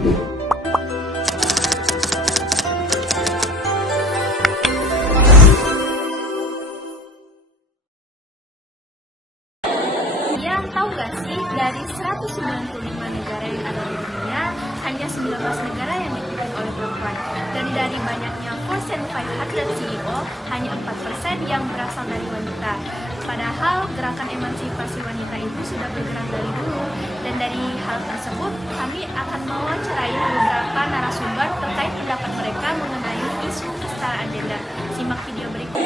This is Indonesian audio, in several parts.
Ya, tahu nggak sih, dari 195 negara yang ada di dunia, hanya 19 negara yang dipimpin oleh perempuan. Dan dari banyaknya Fortune 500 CEO, hanya 4% yang berasal dari wanita. Padahal gerakan emansipasi wanita itu sudah bergerak dari dulu. Dan dari hal tersebut, kami akan mewawancarai beberapa narasumber terkait pendapat mereka mengenai isu kesetaraan gender. Simak video berikut.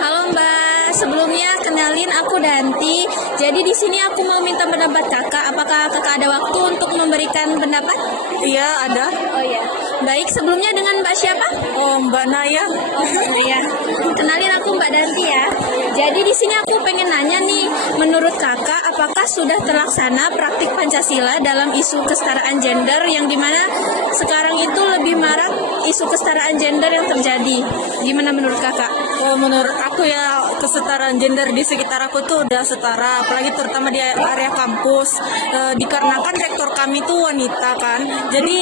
Halo Mbak, sebelumnya kenalin aku Danti. Jadi di sini aku mau minta pendapat kakak. Apakah kakak ada waktu untuk memberikan pendapat? Iya, ada. Oh ya. Baik, sebelumnya dengan Mbak siapa? Oh, Mbak Naya. Oh ya. Kenalin aku Mbak Danti ya. Jadi di sini aku pengen nanya nih, menurut kakak apakah sudah terlaksana praktik Pancasila dalam isu kesetaraan gender yang dimana sekarang itu lebih marak isu kesetaraan gender yang terjadi? Gimana menurut kakak? Oh, menurut aku ya kesetaraan gender di sekitar aku tuh udah setara, apalagi terutama di area kampus. Dikarenakan rektor kami tuh wanita kan, jadi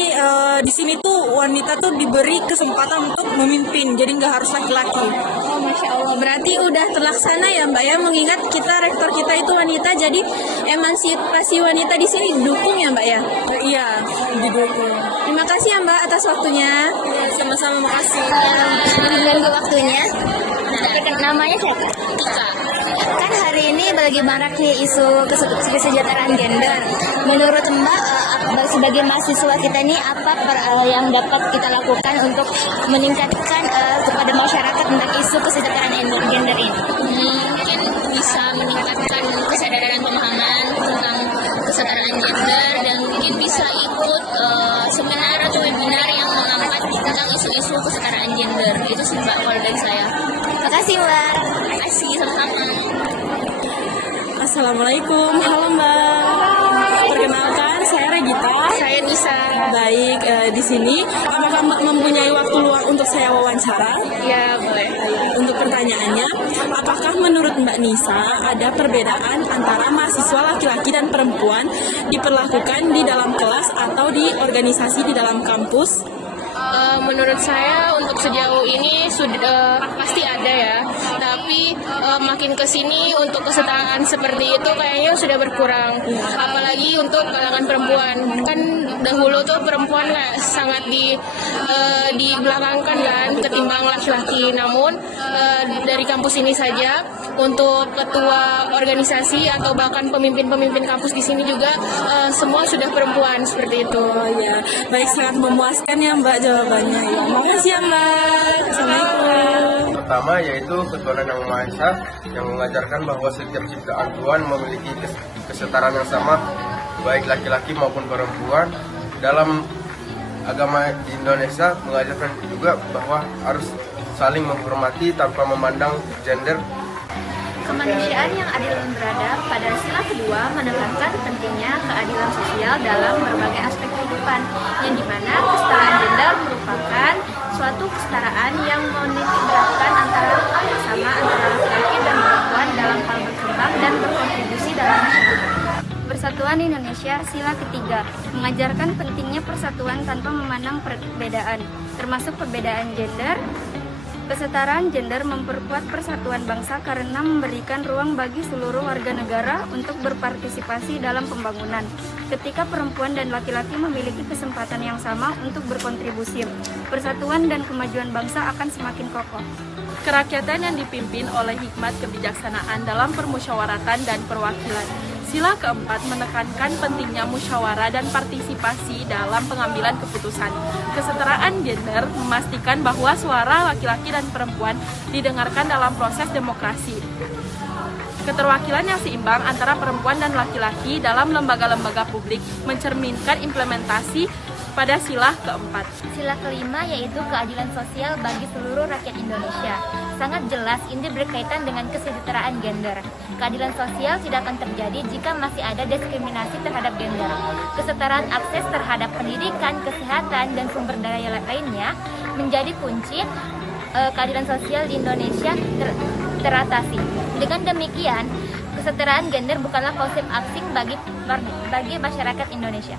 di sini tuh wanita tuh diberi kesempatan untuk memimpin, jadi nggak harus laki-laki. Oh, Masya Allah. Berarti udah terlaksana ya Mbak ya, mengingat rektor kita itu wanita, jadi emansipasi wanita di sini didukung ya Mbak ya? Iya, didukung. Terima kasih ya Mbak atas waktunya. Ya, sama-sama, makasih. Mengganggu waktunya. Namanya siapa? Kan hari ini lagi marak nih isu kesejahteraan gender. Menurut Mbak, sebagai mahasiswa kita ini apa yang dapat kita lakukan untuk meningkatkan kepada masyarakat tentang isu kesejahteraan gender ini? Mungkin bisa meningkatkan kesadaran pemahaman tentang kesetaraan gender, dan mungkin bisa ikut seminar atau webinar yang mengangkat tentang isu-isu kesetaraan gender. Itu sih Mbak kalau dari saya. Terima kasih Mbak. Terima kasih, sama-sama. Assalamualaikum, halo Mbak. Perkenalkan, saya Regita. Saya Nisa. Baik, di sini apakah Mbak mempunyai waktu luang untuk saya wawancara? Ya, boleh. Untuk pertanyaannya, apakah menurut Mbak Nisa ada perbedaan antara mahasiswa laki-laki dan perempuan diperlakukan di dalam kelas atau di organisasi di dalam kampus? Menurut saya untuk sejauh ini sudah pasti ada ya, tapi makin kesini untuk kesetaraan seperti itu kayaknya sudah berkurang, apalagi untuk kalangan perempuan. Kan dahulu tuh perempuan sangat dibelakangkan kan ketimbang laki-laki. Namun dari kampus ini saja untuk ketua organisasi atau bahkan pemimpin-pemimpin kampus di sini juga semua sudah perempuan seperti itu. Oh ya, baik, sangat memuaskan ya Mbak jawabannya. Ya, makasih ya Mbak. Assalamualaikum. Pertama yaitu ketuhanan yang Maha Esa yang mengajarkan bahwa setiap ciptaan Tuhan memiliki kesetaraan yang sama baik laki-laki maupun perempuan. Dalam agama di Indonesia mengajarkan juga bahwa harus saling menghormati tanpa memandang gender. Kemanusiaan yang adil dan beradab pada sila kedua menekankan pentingnya keadilan sosial dalam berbagai aspek kehidupan, yang dimana kesetaraan gender merupakan suatu kesetaraan yang menitikberatkan antara hal yang sama antara laki-laki dan perempuan dalam hal berkembang dan berkontribusi dalam masyarakat. Persatuan Indonesia sila ketiga mengajarkan pentingnya persatuan tanpa memandang perbedaan, termasuk perbedaan gender. Kesetaraan gender memperkuat persatuan bangsa karena memberikan ruang bagi seluruh warga negara untuk berpartisipasi dalam pembangunan. Ketika perempuan dan laki-laki memiliki kesempatan yang sama untuk berkontribusi, persatuan dan kemajuan bangsa akan semakin kokoh. Kerakyatan yang dipimpin oleh hikmat kebijaksanaan dalam permusyawaratan dan perwakilan. Sila keempat menekankan pentingnya musyawarah dan partisipasi dalam pengambilan keputusan. Kesetaraan gender memastikan bahwa suara laki-laki dan perempuan didengarkan dalam proses demokrasi. Keterwakilan yang seimbang antara perempuan dan laki-laki dalam lembaga-lembaga publik mencerminkan implementasi pada sila keempat. Sila kelima yaitu keadilan sosial bagi seluruh rakyat Indonesia. Sangat jelas ini berkaitan dengan kesejahteraan gender. Keadilan sosial tidak akan terjadi jika masih ada diskriminasi terhadap gender. Kesetaraan akses terhadap pendidikan, kesehatan, dan sumber daya lainnya menjadi kunci keadilan sosial di Indonesia teratasi. Dengan demikian, kesetaraan gender bukanlah konsep asing bagi masyarakat Indonesia.